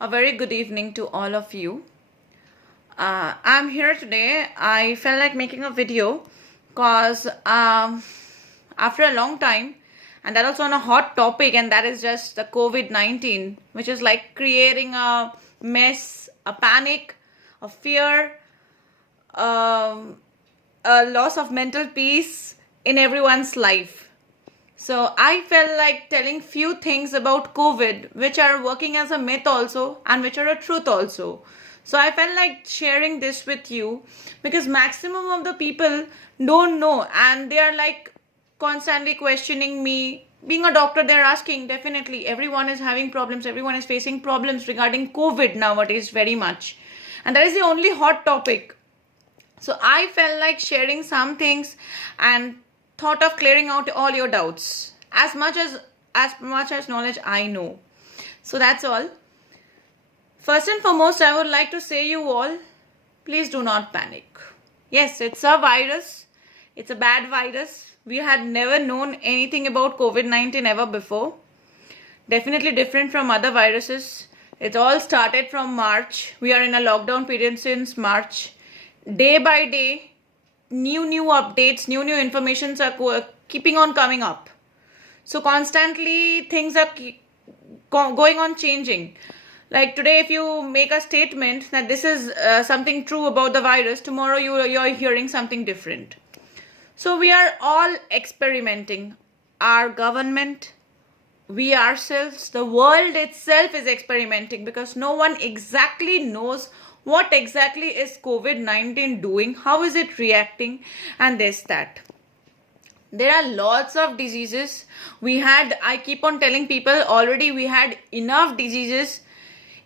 A very good evening to all of you. I'm here today. I felt like making a video because after a long time, and that also on a hot topic, and that is just the COVID-19, which is like creating a mess, a panic, a fear, um, a loss of mental peace in everyone's life. So I felt like telling few things about COVID which are working as a myth also and which are a truth also. So I felt like sharing this with you because maximum of the people don't know and they are like constantly questioning me. Being a doctor, they're asking definitely everyone is having problems, everyone is facing problems regarding COVID nowadays very much. And that is the only hot topic. So I felt like sharing some things and thought of clearing out all your doubts as much as knowledge I know. So that's all. First and foremost, I would like to say you all, please do not panic. Yes, it's a virus. It's a bad virus. We had never known anything about COVID-19 ever before. Definitely different from other viruses. It all started from March. We are in a lockdown period since March. Day by day, new updates, new informations are keeping on coming up. So constantly things are going on changing. Like today, if you make a statement that this is something true about the virus, tomorrow you're hearing something different. So we are all experimenting. Our government, we ourselves, the world itself is experimenting because no one exactly knows what exactly is COVID-19 doing, how is it reacting, and this, that. There are lots of diseases. I keep on telling people already we had enough diseases,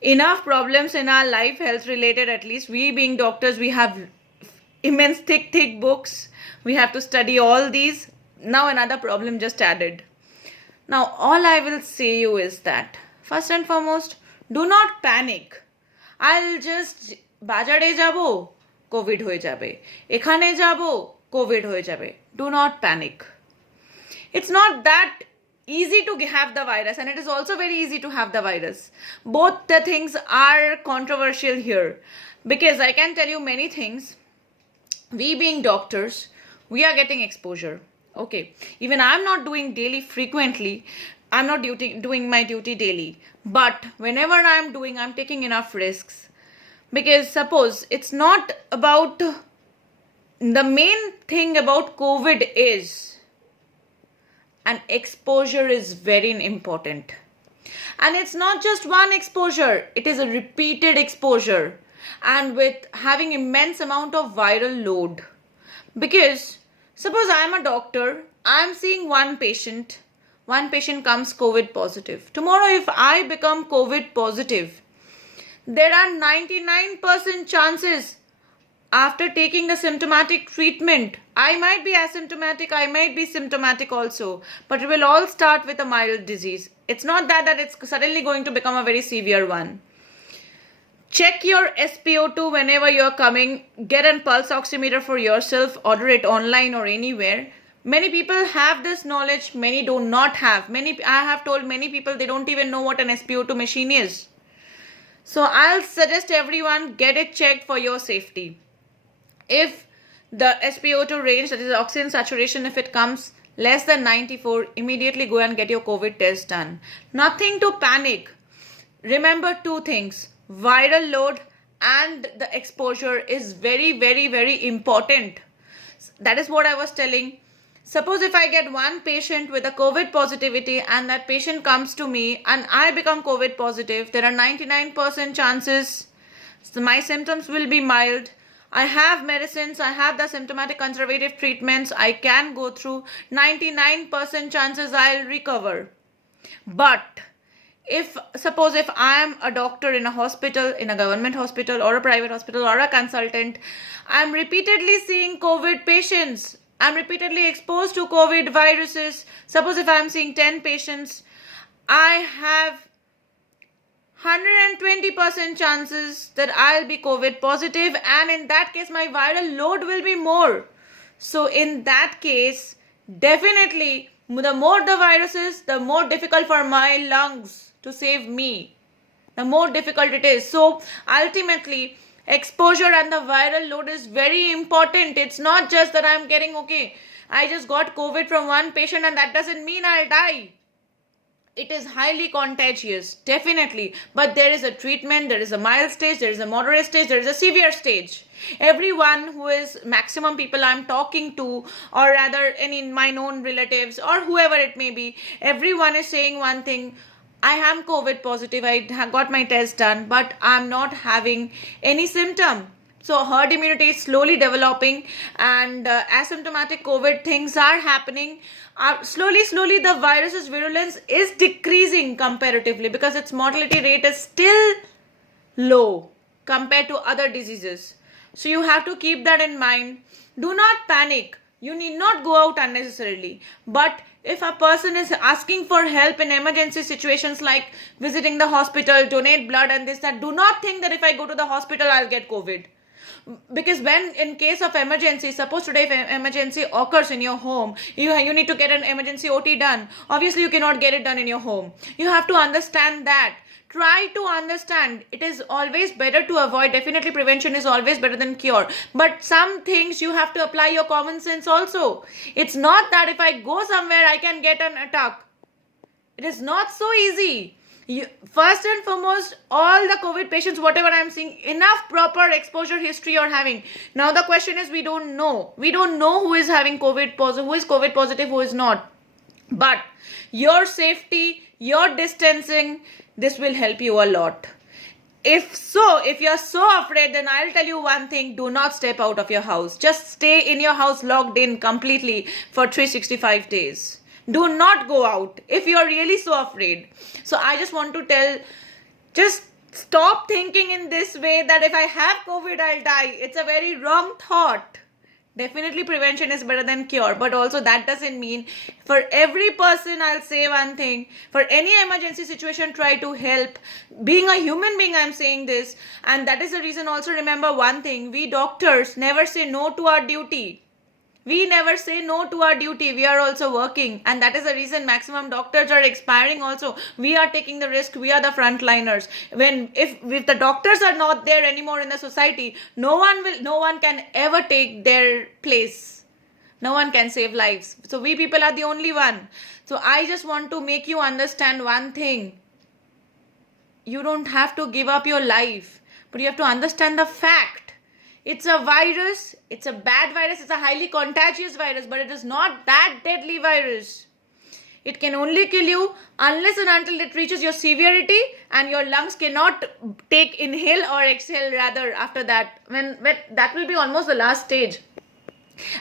enough problems in our life, health related at least. We being doctors, we have immense thick books. We have to study all these. Now another problem just added. Now, all I will say you is that, first and foremost, do not panic. I'll just বাজারে যাব Covid হয়ে যাবে, এখানে যাব Covid হয়ে যাবে. Do not panic. It's not that easy to have the virus, and it is also very easy to have the virus. Both the things are controversial here because I can tell you many things. We being doctors, we are getting exposure. Okay, even I'm not doing daily frequently. I'm not doing my duty daily, but whenever I'm taking enough risks because suppose it's not about the main thing about COVID is an exposure is very important, and it's not just one exposure, it is a repeated exposure and with having immense amount of viral load. Because suppose I'm a doctor, I'm seeing one patient comes COVID positive. Tomorrow if I become COVID positive, there are 99% chances after taking the symptomatic treatment, I might be asymptomatic, I might be symptomatic also, but it will all start with a mild disease. It's not that it's suddenly going to become a very severe one. Check your SpO2 whenever you're coming. Get a pulse oximeter for yourself. Order it online or anywhere. Many people have this knowledge, many do not have. I have told many people they don't even know what an SpO2 machine is. So I'll suggest everyone get it checked for your safety. If the SpO2 range, that is oxygen saturation, if it comes less than 94, immediately go and get your COVID test done. Nothing to panic. Remember two things: viral load and the exposure is very important. That is what I was telling. Suppose if I get one patient with a COVID positivity and that patient comes to me and I become COVID positive, there are 99% chances my symptoms will be mild. I have medicines, I have the symptomatic conservative treatments, I can go through. 99% chances I'll recover. But suppose if I am a doctor in a hospital, in a government hospital or a private hospital or a consultant, I'm repeatedly seeing COVID patients, I'm repeatedly exposed to COVID viruses. Suppose if I'm seeing 10 patients, I have 120% chances that I'll be COVID positive, and in that case my viral load will be more. So in that case, definitely the more the virus is, the more difficult for my lungs to save me. the more difficult it is. So ultimately, exposure and the viral load is very important. It's not just that I'm getting, okay, I just got COVID from one patient and that doesn't mean I'll die. It is highly contagious, definitely, but there is a treatment, there is a mild stage, there is a moderate stage, there is a severe stage. Everyone who is, maximum people I'm talking to, or rather any my known relatives or whoever it may be, everyone is saying one thing: I am COVID positive, I got my test done, but I'm not having any symptom. So herd immunity is slowly developing, and asymptomatic COVID things are happening. Slowly, the virus's virulence is decreasing comparatively, because its mortality rate is still low compared to other diseases. So you have to keep that in mind. Do not panic. You need not go out unnecessarily. But if a person is asking for help in emergency situations like visiting the hospital, donate blood and this, that, do not think that if I go to the hospital, I'll get COVID. Because when in case of emergency, suppose today if emergency occurs in your home, you need to get an emergency OT done. Obviously you cannot get it done in your home. You have to understand that. Try to understand. It is always better to avoid. Definitely prevention is always better than cure, but some things you have to apply your common sense also. It's not that if I go somewhere I can get an attack. It is not so easy. First and foremost, all the COVID patients, whatever I'm seeing, enough proper exposure history you're having. Now the question is, we don't know who is having COVID positive, who is COVID positive, who is not. But your safety, your distancing, this will help you a lot. If you're so afraid, then I'll tell you one thing: do not step out of your house. Just stay in your house, locked in completely for 365 days. Do not go out if you're really so afraid. So I just want to tell, just stop thinking in this way that if I have COVID, I'll die. It's a very wrong thought. Definitely prevention is better than cure, but also that doesn't mean for every person. I'll say one thing: for any emergency situation, try to help. Being a human being, I'm saying this, and that is the reason. Also remember one thing: we doctors never say no to our duty. We never say no to our duty. We are also working, and that is the reason maximum doctors are expiring also. We are taking the risk. We are the frontliners. If the doctors are not there anymore in the society, no one can ever take their place. No one can save lives. So we people are the only one. So I just want to make you understand one thing: you don't have to give up your life, but you have to understand the fact. It's a virus, it's a bad virus, it's a highly contagious virus, but it is not that deadly virus. It can only kill you unless and until it reaches your severity and your lungs cannot inhale or exhale rather after that. When that will be almost the last stage.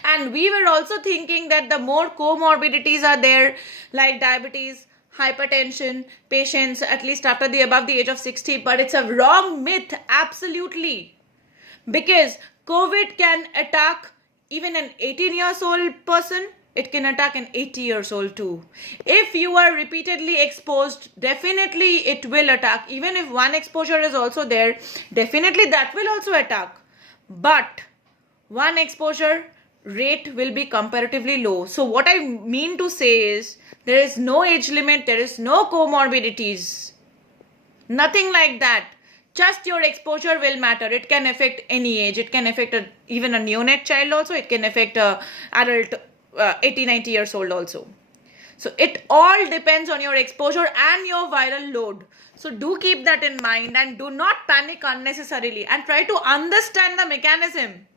And we were also thinking that the more comorbidities are there, like diabetes, hypertension, patients at least above the age of 60, but it's a wrong myth, absolutely. Because COVID can attack even an 18 years old person. It can attack an 80 years old too. If you are repeatedly exposed, definitely it will attack. Even if one exposure is also there, definitely that will also attack. But one exposure rate will be comparatively low. So what I mean to say is, there is no age limit, there is no comorbidities. Nothing like that. Just your exposure will matter. It can affect any age. It can affect even a neonate child also. It can affect an adult 80, 90 years old also. So it all depends on your exposure and your viral load. So do keep that in mind and do not panic unnecessarily and try to understand the mechanism.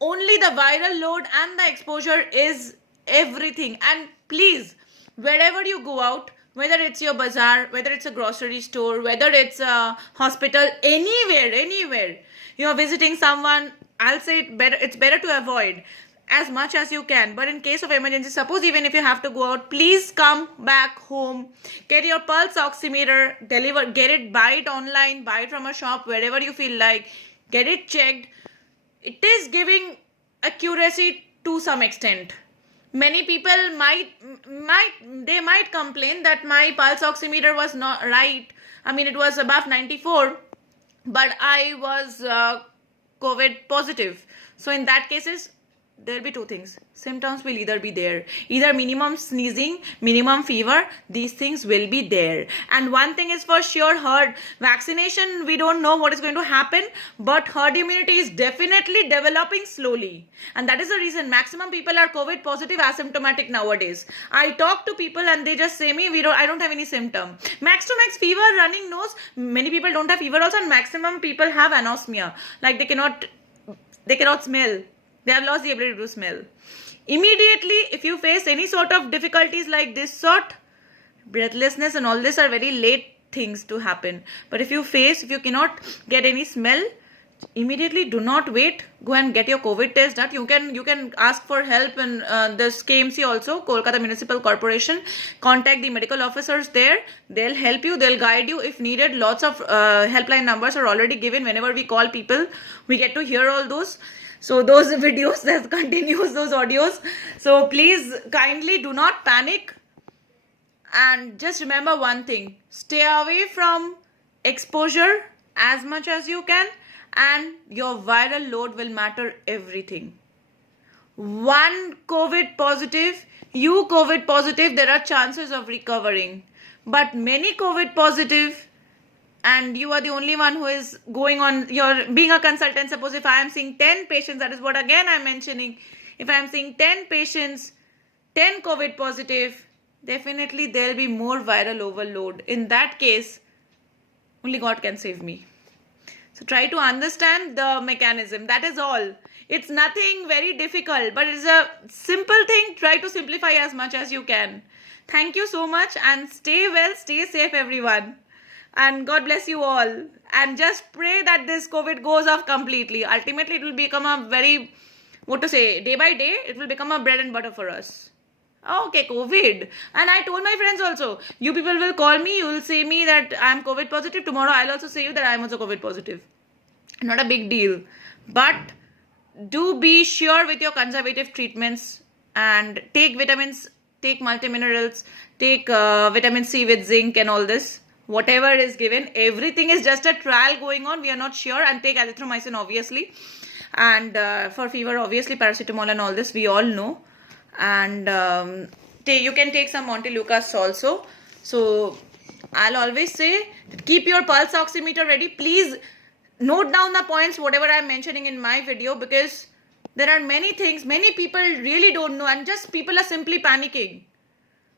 Only the viral load and the exposure is everything. And please, wherever you go out, whether it's your bazaar, whether it's a grocery store, whether it's a hospital, anywhere, you're visiting someone, I'll say it's better to avoid as much as you can. But in case of emergency, suppose even if you have to go out, please come back home. Get your pulse oximeter, get it, buy it online, buy it from a shop, wherever you feel like. Get it checked. It is giving accuracy to some extent. Many people might complain that my pulse oximeter was not right. I mean, it was above 94, but I was COVID positive. So in that cases, there'll be two things. Symptoms will either be there, either minimum sneezing, minimum fever, these things will be there. And one thing is for sure, herd vaccination, we don't know what is going to happen, but herd immunity is definitely developing slowly. And that is the reason maximum people are COVID positive asymptomatic nowadays. I talk to people and they just say me, I don't have any symptom. Max to max fever, running nose, many people don't have fever also, and maximum people have anosmia. Like they cannot smell. They have lost the ability to smell. Immediately, if you face any sort of difficulties like this sort, breathlessness and all this are very late things to happen. But if you cannot get any smell, immediately do not wait. Go and get your COVID test done. You can ask for help in this KMC also, Kolkata Municipal Corporation. Contact the medical officers there. They'll help you. They'll guide you if needed. Lots of helpline numbers are already given. Whenever we call people, we get to hear all those. So those videos, that continues those audios. So please kindly do not panic. And just remember one thing. Stay away from exposure as much as you can. And your viral load will matter everything. One COVID positive, there are chances of recovering. But many COVID positive, and you are the only one who is going on, you're being a consultant. Suppose if I am seeing 10 patients, that is what again I'm mentioning. If I am seeing 10 patients, 10 COVID positive, definitely there will be more viral overload. In that case, only God can save me. So try to understand the mechanism. That is all. It's nothing very difficult, but it's a simple thing. Try to simplify as much as you can. Thank you so much, and stay well, stay safe everyone. And God bless you all. And just pray that this COVID goes off completely. Ultimately, it will become a very, day by day, it will become a bread and butter for us. Okay, COVID. And I told my friends also, you people will call me, you will say me that I'm COVID positive. Tomorrow, I'll also say you that I'm also COVID positive. Not a big deal. But do be sure with your conservative treatments and take vitamins, take multiminerals, take vitamin C with zinc and all this. Whatever is given, everything is just a trial going on. We are not sure. And take azithromycin, obviously. And for fever, obviously, paracetamol and all this, we all know. And you can take some Montelukast also. So I'll always say, keep your pulse oximeter ready. Please note down the points, whatever I'm mentioning in my video, because there are many things, many people really don't know, and just people are simply panicking.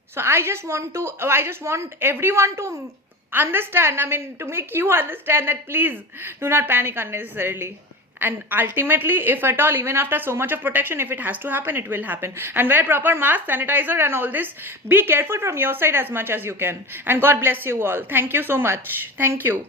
So I just want everyone to understand, to make you understand that please do not panic unnecessarily. And ultimately, if at all, even after so much of protection, if it has to happen, it will happen. And wear proper mask, sanitizer and all this. Be careful from your side as much as you can. And God bless you all. Thank you so much. Thank you.